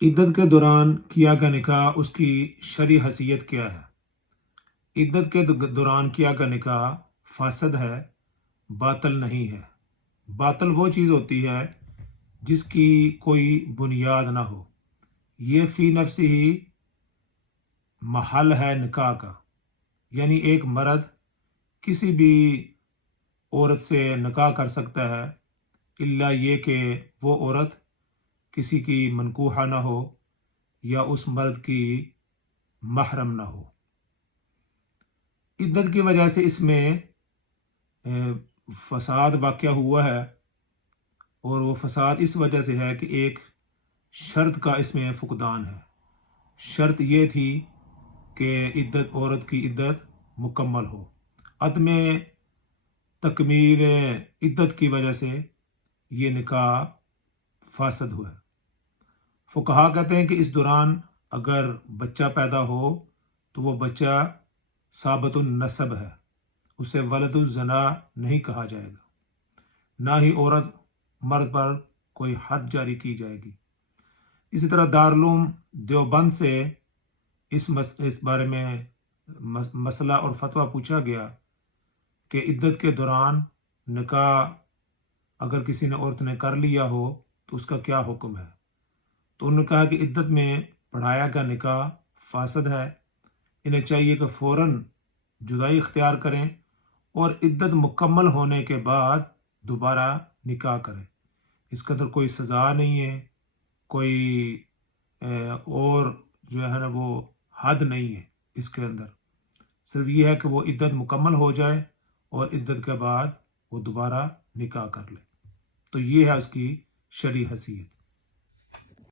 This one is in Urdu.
عدت کے دوران کیا گیا نکاح اس کی شرعی حیثیت کیا ہے؟ عدت کے دوران کیا گیا نکاح فاسد ہے، باطل نہیں ہے۔ باطل وہ چیز ہوتی ہے جس کی کوئی بنیاد نہ ہو، یہ فی نفس ہی محل ہے نکاح کا، یعنی ایک مرد کسی بھی عورت سے نکاح کر سکتا ہے الا یہ کہ وہ عورت کسی کی منکوحہ نہ ہو یا اس مرد کی محرم نہ ہو۔ عدت کی وجہ سے اس میں فساد واقع ہوا ہے، اور وہ فساد اس وجہ سے ہے کہ ایک شرط کا اس میں فقدان ہے۔ شرط یہ تھی کہ عورت کی عدت مکمل ہو۔ عدم تکمیل عدت کی وجہ سے یہ نکاح فاسد ہوا ہے۔ فقہا کہتے ہیں کہ اس دوران اگر بچہ پیدا ہو تو وہ بچہ ثابت النسب ہے، اسے ولد الزنا نہیں کہا جائے گا، نہ ہی عورت مرد پر کوئی حد جاری کی جائے گی۔ اسی طرح دارالعلوم دیوبند سے اس بارے میں مسئلہ اور فتویٰ پوچھا گیا کہ عدت کے دوران نکاح اگر کسی نے عورت نے کر لیا ہو تو اس کا کیا حکم ہے؟ تو انہوں نے کہا کہ عدت میں پڑھایا گیا نکاح فاسد ہے، انہیں چاہیے کہ فوراً جدائی اختیار کریں اور عدت مکمل ہونے کے بعد دوبارہ نکاح کریں۔ اس کے اندر کوئی سزا نہیں ہے، کوئی اور جو ہے نا وہ حد نہیں ہے اس کے اندر، صرف یہ ہے کہ وہ عدت مکمل ہو جائے اور عدت کے بعد وہ دوبارہ نکاح کر لے۔ تو یہ ہے اس کی شرعی حیثیت۔